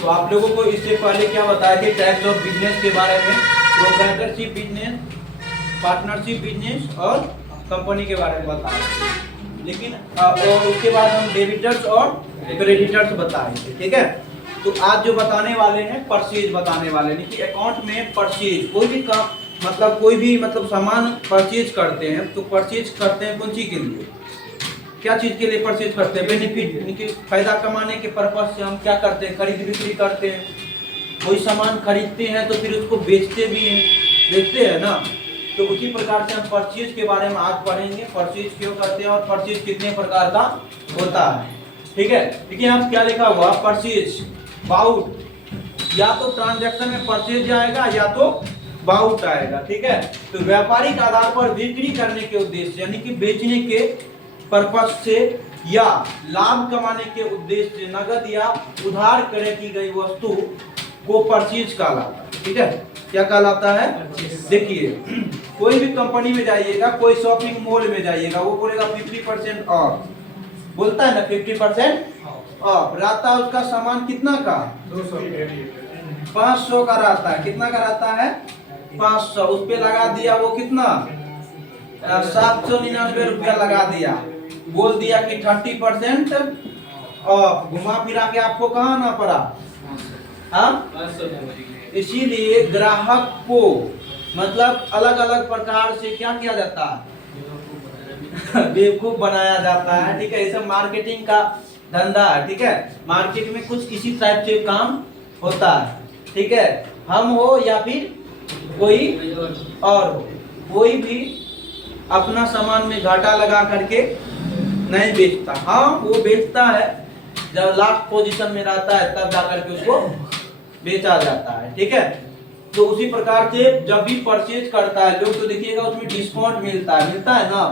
तो आप लोगों को इससे पहले क्या बताया थे टाइप्स ऑफ बिजनेस के बारे में, प्रोप्राइटरशिप बिजनेस, पार्टनरशिप बिजनेस और कंपनी के बारे में बताया। लेकिन और उसके बाद हम डेबिटर्स और क्रेडिटर्स बताएंगे, ठीक है। तो आज जो बताने वाले हैं परचेज बताने वाले हैं कि अकाउंट में परचेज कोई भी काम मतलब कोई भी मतलब सामान परचेज करते हैं तो परचेज करते हैं कौन चीज के लिए, क्या चीज के लिए परचेज करते हैं, बेनिफिट यानी कि फायदा कमाने के पर्पज से हम क्या करते हैं, खरीद बिक्री करते हैं। कोई सामान खरीदते हैं तो फिर उसको बेचते भी हैं, बेचते हैं ना। तो उसी प्रकार से हम परचेज के बारे में आज पढ़ेंगे, परचेज क्यों करते हैं और परचेज कितने प्रकार का होता है, ठीक है। देखिए यहाँ क्या लिखा हुआ, परचेज बाउट, या तो ट्रांजैक्शन में परचेज आएगा या तो बाउट आएगा, ठीक है। तो व्यापारिक आधार पर बिक्री करने के उद्देश्य यानी कि बेचने के पर्पज से या लाभ कमाने के उद्देश्य से नगद या उधार क्रय की गई वस्तु को परचेज कहलाता है, ठीक है। क्या कहलाता है, देखिए कोई भी कंपनी में जाइएगा, कोई शॉपिंग मॉल में जाइएगा, वो बोलेगा 50% ऑफ, बोलता है ना 50% ऑफ रहता है। उसका सामान कितना का 500 का रहता है, कितना का रहता है 500, उस पे लगा दिया वो कितना 799 रुपया लगा दिया, बोल दिया कि 30% ऑफ, घुमा फिरा के आपको कहाँ आना पड़ा, हाँ। इसीलिए ग्राहक को मतलब अलग अलग प्रकार से क्या किया जाता है, बेवकूफ बनाया जाता है, ठीक है। ये सब मार्केटिंग का धंधा है, ठीक है। मार्केट में कुछ इसी टाइप से काम होता है, ठीक है। हम हो या फिर कोई और हो, कोई भी अपना सामान में घाटा लगा करके नहीं बेचता। हाँ वो बेचता है जब लास्ट पोजीशन में रहता है तब जाकर के उसको बेचा जाता है, ठीक है। तो उसी प्रकार से जब भी परचेज करता है लोग तो देखिएगा उसमें डिस्काउंट मिलता है ना,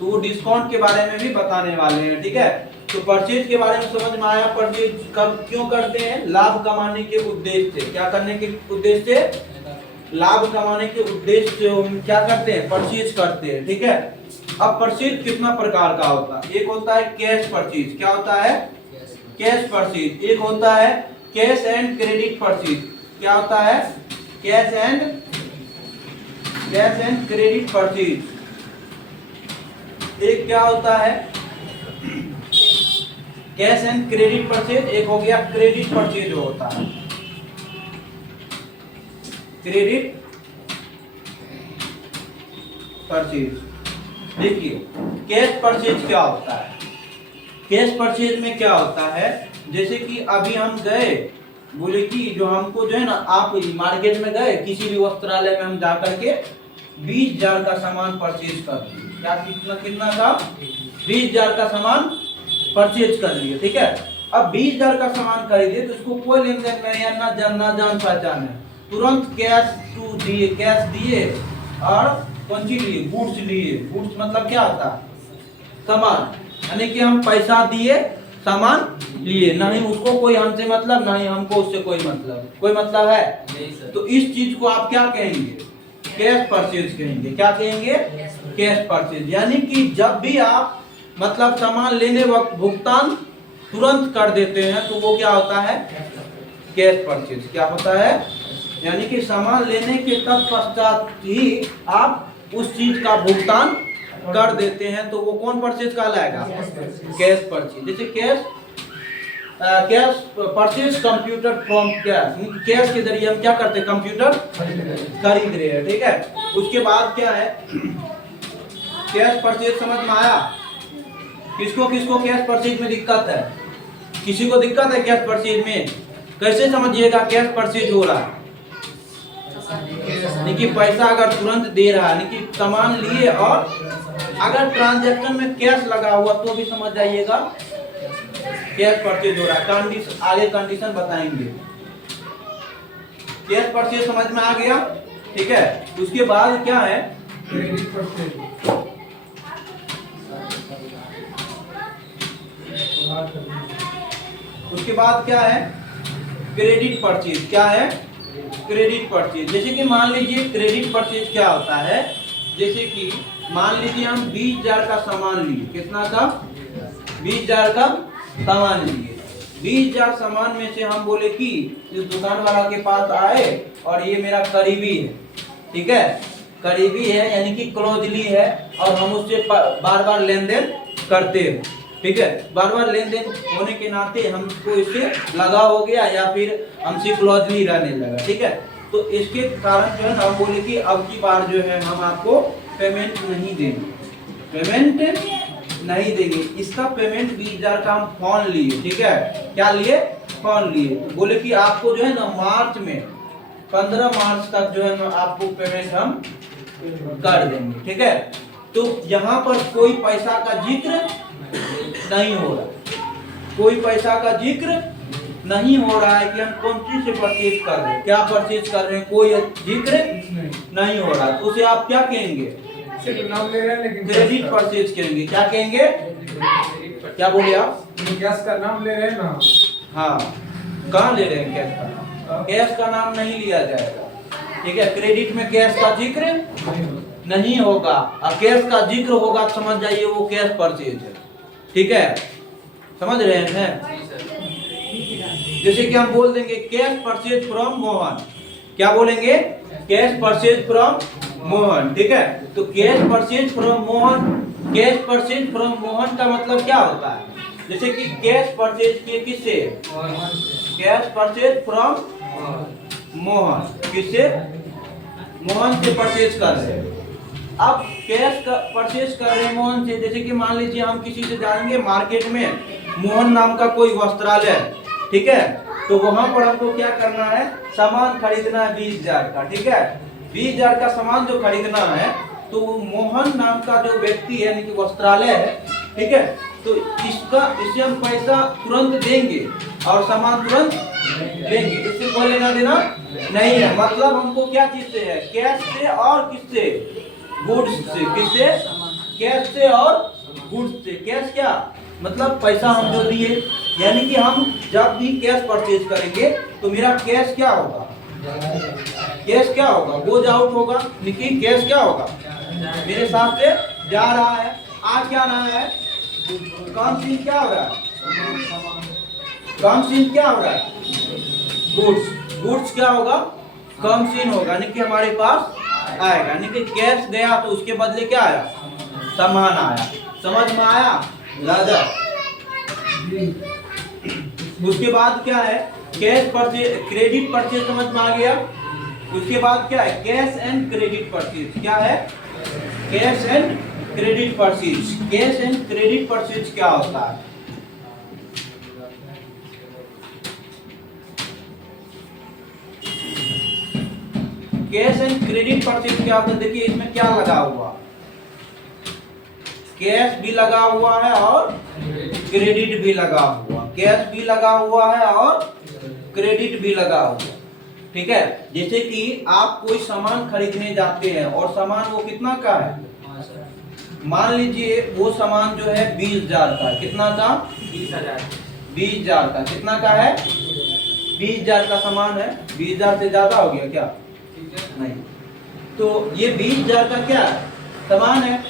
तो वो डिस्काउंट के बारे में भी बताने वाले हैं, ठीक है। तो परचेज के बारे में समझ में आया, परचेज कब क्यों करते हैं, लाभ कमाने के उद्देश्य से, क्या करने के उद्देश्य से, लाभ कमाने के उद्देश्य से हम क्या करते हैं, परचेज करते हैं, ठीक है। अब परचेज कितना प्रकार का होता है, एक होता है कैश परचेज, क्या होता है कैश परचेज, एक होता है कैश एंड क्रेडिट परचेज, क्या होता है कैश एंड क्रेडिट परचेज, एक क्या होता है कैश एंड क्रेडिट परचेज, एक हो गया क्रेडिट परचेज होता है, क्रेडिट परचेज। देखिए कैश परचेज क्या होता है, कैश परचेज में क्या होता है, जैसे कि अभी हम गए बोले कि जो हमको जो है ना, आप मार्केट में गए किसी भी वस्त्रालय में हम जा करके 20,000 का सामान परचेज कर लिए, क्या कितना का 20,000 का सामान परचेज कर लिए, ठीक है। अब 20,000 का सामान खरीदे तो उसको कोई लेन देन में या ना जान पहचान है, तुरंत कैश दिए और कौन सी लिए, गुड्स लिए। गुड्स मतलब क्या होता है सामान, यानी कि हम पैसा दिए सामान लिए, नहीं उसको कोई हमसे मतलब, नहीं हमको उससे कोई मतलब है। तो इस चीज को आप क्या कहेंगे, कैश परचेज कहेंगे, क्या कहेंगे कैश परचेज। यानी कि जब भी आप मतलब सामान लेने वक्त भुगतान तुरंत कर देते हैं तो वो क्या होता है कैश परचेज, क्या होता है, यानी कि सामान लेने के तत्पश्चात ही आप उस चीज का भुगतान कर देते हैं तो वो कौन परचेज कहलाएगा, कैश परचेज। जैसे cash purchase computer from cash, cash के जरिए हम क्या करते हैं, कंप्यूटर खरीद रहे हैं, ठीक है। उसके बाद क्या है कैश परचेज, समझ में आया। किसको किसको कैश परचेज में दिक्कत है, किसी को दिक्कत है कैश परचेज में, कैसे समझिएगा कैश परचेज हो रहा है, यानी कि पैसा अगर तुरंत दे रहा है, यानी कि सामान लिए और अगर ट्रांजैक्शन में कैश लगा हुआ तो भी समझ जाइएगा कैश परचेज हो रहा है। आगे कंडीशन बताएंगे। कैश परचेज समझ में आ गया, ठीक है। उसके बाद क्या है क्रेडिट परचेज, उसके बाद क्या है क्रेडिट परचेज, क्या है क्रेडिट परचेज। जैसे कि मान लीजिए क्रेडिट परचेज क्या होता है, जैसे कि मान लीजिए हम 20,000 का सामान लिए, कितना का 20,000 का सामान लिए, 20,000 सामान में से हम बोले कि इस दुकान वाला के पास आए और ये मेरा करीबी है, ठीक है, करीबी है यानी कि क्लोजली है और हम उससे बार बार लेन देन करते हैं, ठीक है, बार बार लेन देन होने के नाते हमको इससे लगा हो गया या फिर हमसे क्लोजली रहने लगा, ठीक है। तो इसके कारण जो है ना हम बोले कि अब की बार जो है हम आपको पेमेंट नहीं देंगे, पेमेंट नहीं देंगे। इसका पेमेंट 20,000 का हम फोन लिए, ठीक है, क्या लिए, फोन लिए। बोले कि आपको जो है ना मार्च में 15 मार्च तक जो है ना आपको पेमेंट हम कर देंगे, ठीक है। तो यहाँ पर कोई पैसा का जिक्र नहीं हो रहा, कोई पैसा का जिक्र नहीं हो रहा है कि हम कौन चीज से परचेज कर रहे हैं, क्या परचेज कर रहे हैं, कोई जिक्र नहीं हो रहा। तो उसे आप क्या कहेंगे, नाम ले रहे हैं लेकिन क्रेडिट परचेज करेंगे, क्या कहेंगे, क्या बोले आप, कैश का नाम ले रहे हैं ना। हाँ, कहाँ ले रहे हैं कैश का नाम, कैश का नाम नहीं लिया जाएगा, ठीक है। क्रेडिट में कैश का जिक्र नहीं होगा और कैश का जिक्र होगा समझ जाइए वो कैश परचेज है, ठीक है, समझ रहे हैं। जैसे कि हम बोल देंगे कैश परचेज फ्रॉम मोहन, क्या बोलेंगे, कैश परचेज फ्रॉम मोहन, ठीक है। तो cash purchase from Mohan, cash purchase from Mohan का मतलब क्या होता है, जैसे कि कैश परचेज के किससे, कैश परचेज फ्रॉम मोहन, किससे, मोहन से परचेज कर रहे हैं। अब कैश का परचेज कर रहे हैं मोहन से, जैसे कि मान लीजिए हम किसी से जाएंगे मार्केट में, मोहन नाम का कोई वस्त्रालय, ठीक है, तो वहां पर हमको क्या करना है, सामान खरीदना है 20,000 का, ठीक है, 20,000 का सामान जो खरीदना है, तो मोहन नाम का जो व्यक्ति है यानी कि वस्त्रालय है, ठीक है, तो इससे हम पैसा तुरंत देंगे और सामान तुरंत लेंगे, इससे कोई लेना देना नहीं है। मतलब हमको क्या चीज से है, कैश से और किससे, गुड्स से, किससे, कैश से और गुड्स से। कैश क्या मतलब पैसा हम जो दिए, यानी कि हम जब भी कैश परचेज करेंगे तो मेरा कैश क्या होगा, कैश क्या होगा, गोज आउट होगा, लेकिन कैश क्या होगा, मेरे साथ से जा रहा है, आ क्या रहा है, कम सीन क्या हो रहा है, कम सीन क्या हो रहा है, गुड्स, गुड्स क्या होगा, कम सीन होगा, यानी कि हमारे पास आएगा, यानी कि कैश गया तो उसके बदले क्या आया, सामान आया, समझ में आया राजा। उसके बाद क्या है, कैश परचेज, क्रेडिट परचेज समझ में आ गया। उसके बाद क्या है, कैश एंड क्रेडिट परचेज, क्या है, cash and credit purchase. Cash and credit purchase क्या होता है, कैश एंड क्रेडिट परचेज क्या होता है, देखिए इसमें क्या लगा हुआ, कैश भी लगा हुआ है और क्रेडिट भी लगा हुआ, कैश भी लगा हुआ है और क्रेडिट भी लगा हुआ, ठीक है। जैसे कि आप कोई सामान खरीदने जाते हैं और सामान वो कितना का है, मान लीजिए वो सामान जो है 20,000 का, कितना का, 20,000 का, कितना का है, 20,000 का सामान है, 20,000 से ज्यादा हो गया क्या, नहीं, तो ये 20,000 का क्या है, सामान है।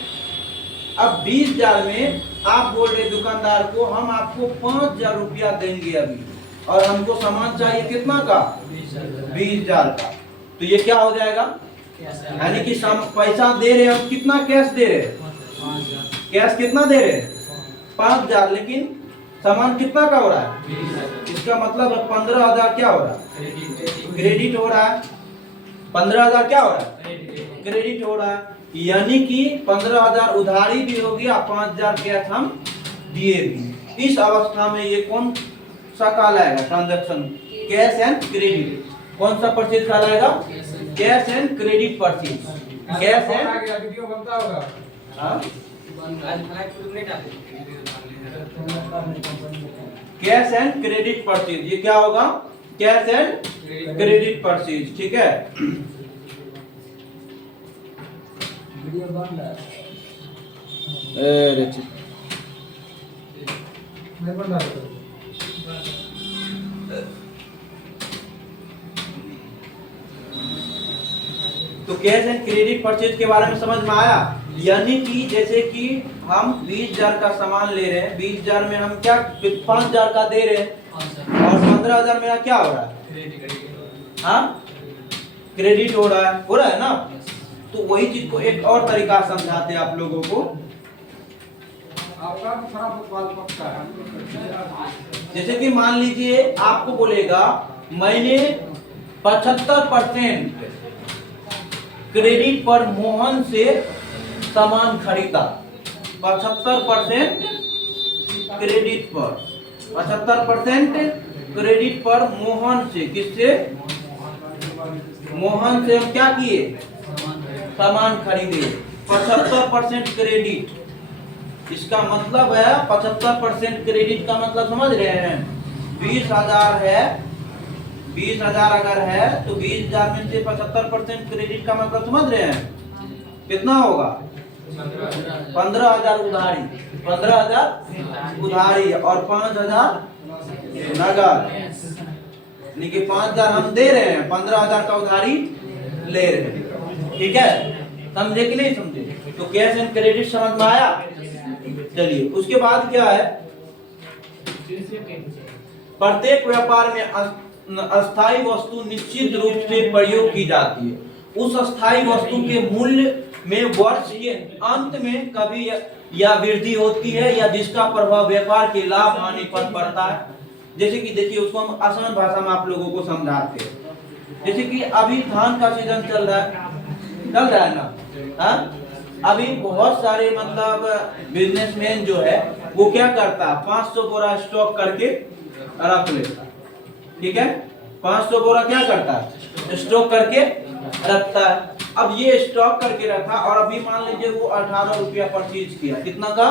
अब 20,000 में आप बोल रहे दुकानदार को हम आपको 5,000 रुपया देंगे अभी, और हमको सामान चाहिए कितना का, 20,000 का, तो ये क्या हो जाएगा, यानी कि पैसा दे रहे हम, कितना कैश दे रहे, कैश कितना दे रहे, 5,000, लेकिन सामान कितना का हो रहा है, इसका मतलब 15,000 क्या हो रहा है, क्रेडिट हो रहा है, 15,000 क्या हो रहा है, क्रेडिट हो रहा है, यानी कि 15,000 उधारी भी हो गया, 5,000 कैश हम दिए भी। इस अवस्था में ये कौन सा कहलाएगा, ट्रांजैक्शन, कैश एंड क्रेडिट, कौन सा परचेज कहलाएगा, cash and credit purchase, cash and, video बनता होगा, हाँ, कैश एंड क्रेडिट परचेज, ये क्या होगा, कैश एंड क्रेडिट परचेज, ठीक है। वीडियो बन रहा है, नहीं बन रहा है, तो कैश एंड क्रेडिट परचेज के बारे में समझ में आया। यानी कि जैसे कि हम 20,000 का सामान ले रहे हैं, 20,000 में हम क्या 5,000 का दे रहे हैं, 15,000 मेरा क्या हो रहा है? हाँ, क्रेडिट हो रहा है ना। तो वही चीज को एक और तरीका समझाते हैं आप लोगों को। आपका तो थोड़ा बहुत पक्का है। जैसे कि मान लीजिए आपको बोलेगा मैंने 75% क्रेडिट पर मोहन से सामान खरीदा। 75% क्रेडिट पर, 75% क्रेडिट पर मोहन से, किससे? मोहन से हम क्या किए? सामान खरीदे। 75% क्रेडिट, इसका मतलब है 75% क्रेडिट का मतलब समझ रहे हैं? 20,000 है, 20,000 अगर है तो 20,000 में से 75% क्रेडिट का मतलब समझ रहे हैं कितना होगा? 15,000 उधारी, 15,000 उधारी और 5,000 नगद। यानी कि 5,000 हम दे रहे हैं, 15,000 का उधारी ले रहे हैं। ठीक है, समझे कि नहीं समझे? तो कैश एंड क्रेडिट समझ में आया? चलिए उसके बाद क्या है, प्रत्येक व्यापार में अस्थायी वस्तु निश्चित रूप से प्रयोग की जाती है। उस अस्थायी वस्तु के मूल्य में वर्ष के अंत में कभी या वृद्धि होती है या जिसका प्रभाव व्यापार के लाभ हानि पर पड़ता है। जैसे कि देखिए, उसको हम आसान भाषा में आप लोगों को समझाते हैं। जैसे कि अभी धान का सीजन चल रहा है ना, हाँ? अभी बहुत सारे मतलब बिजनेसमैन जो है वो क्या करता है, 500 बोरा स्टॉक करके रख लेता है। ठीक है, 500 बोरा क्या करता है? स्टॉक करके रखता है। अब ये स्टॉक करके रखा और अभी मान लीजिए वो 18 रुपया परचेज किया। कितना का?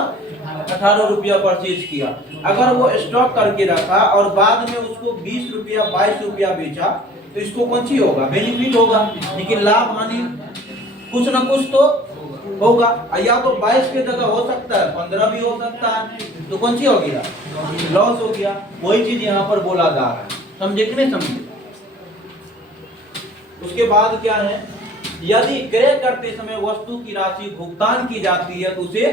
18 रुपया परचेज किया। अगर वो स्टॉक करके रखा और बाद में उसको 20 रुपया 22 रुपया बेचा तो इसको कौन सी होगा? बेनिफिट होगा। लेकिन लाभ हानि कुछ ना कुछ तो होगा। या तो 22 की जगह हो सकता है 15 भी हो सकता है, तो कौन सी हो गया? लॉस हो गया। वही चीज यहाँ पर बोला जा रहा है। समझे कि नहीं समझे? उसके बाद क्या है, यदि क्रय करते समय वस्तु की राशि भुगतान की जाती है तो उसे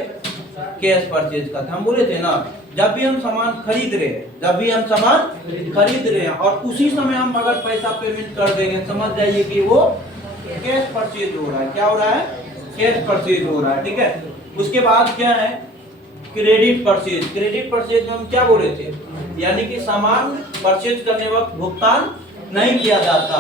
कैश परचेज का, हम बोले थे ना, जब भी हम सामान खरीद रहे हैं और उसी समय हम अगर पैसा पेमेंट कर देंगे, समझ जाइए कि वो कैश परचेज हो रहा है। क्या हो रहा है? कैश परचेज हो रहा है। ठीक है, उसके बाद क्या है, क्रेडिट परचेज। क्रेडिट परचेज में हम क्या बोले थे, यानी कि सामान परचेज करने वक्त भुगतान नहीं किया जाता।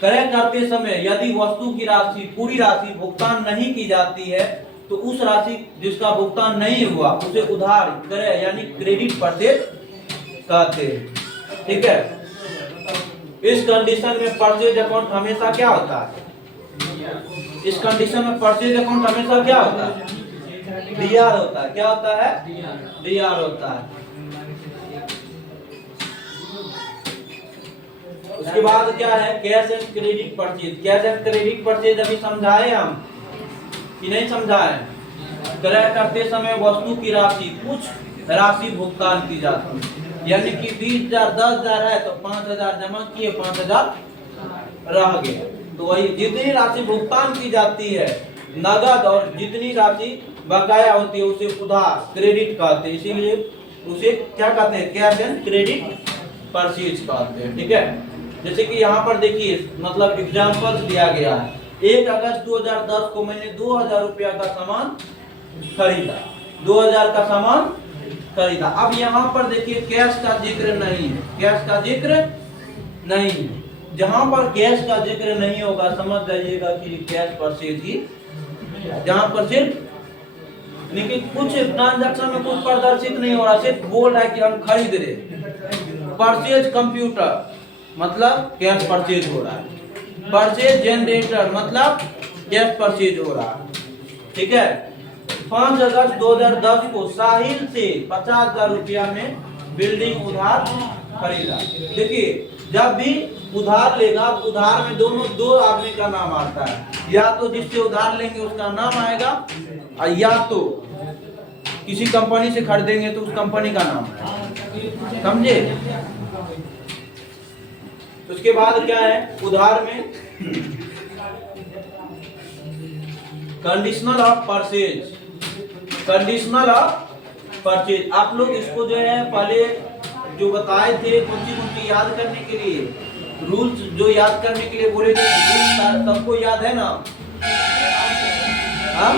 क्रय करते समय यदि वस्तु की राशि, पूरी राशि भुगतान नहीं की जाती है तो उस राशि जिसका भुगतान नहीं हुआ उसे उधार क्रय यानी क्रेडिट परचेज कहते हैं। ठीक है, इस कंडीशन में परचेज अकाउंट हमेशा क्या होता है? इस कंडीशन में परचेज अकाउंट हमेशा क्या होता है? डीआर होता है। क्या होता है? डीआर होता है। उसके बाद क्या है, cash and credit purchase. Cash and credit purchase अभी समझाए हम कि नहीं समझाए? क्रय करते समय वस्तु की राशि, कुछ राशि भुगतान की जाती है। यानी कि 20,000 10,000 है तो 5,000 जमा किए, 5,000 रह गए। तो वही जितनी राशि भुगतान की जाती है नगद और जितनी राशि बकाया होती है उसे उधार क्रेडिट कहते हैं। इसीलिए उसे क्या कहते हैं? कैश एंड क्रेडिट परचेज कहते हैं। ठीक है, जैसे कि यहाँ पर देखिए मतलब एग्जांपल्स दिया गया है। 1 अगस्त 2010 को मैंने 2,000 रुपया का सामान खरीदा। 2,000 का सामान खरीदा। अब यहाँ पर देखिए कैश का जिक्र नहीं है, कैश का जिक्र नहीं है। जहां पर कैश का जिक्र नहीं होगा समझ जाइएगा कि कैश परचेज ही, जहां पर सिर्फ लेकिन कुछ ट्रांजैक्शन में कुछ प्रदर्शित नहीं हो रहा, सिर्फ बोल रहा है कि हम खरीद रहे। परचेज कंप्यूटर मतलब कैश परचेज हो रहा है। परचेज जनरेटर मतलब कैश परचेज हो रहा है। ठीक है, 5 अगस्त 2010 को साहिल से 50,000 रुपया में बिल्डिंग उधार खरीदा। देखिए जब भी उधार लेगा, उधार में दो आदमी का नाम आता है, या तो जिससे उधार लेंगे उसका नाम आएगा या तो किसी कंपनी से खरीदेंगे तो उस कंपनी का नाम आएगा। समझे? उसके बाद क्या है, उधार में conditional of purchase. Conditional of purchase आप लोग इसको जो है पहले जो बताए थे कौन सी याद करने के लिए रूल्स, जो याद करने के लिए बोले थे रूल्स सबको याद है ना? हाँ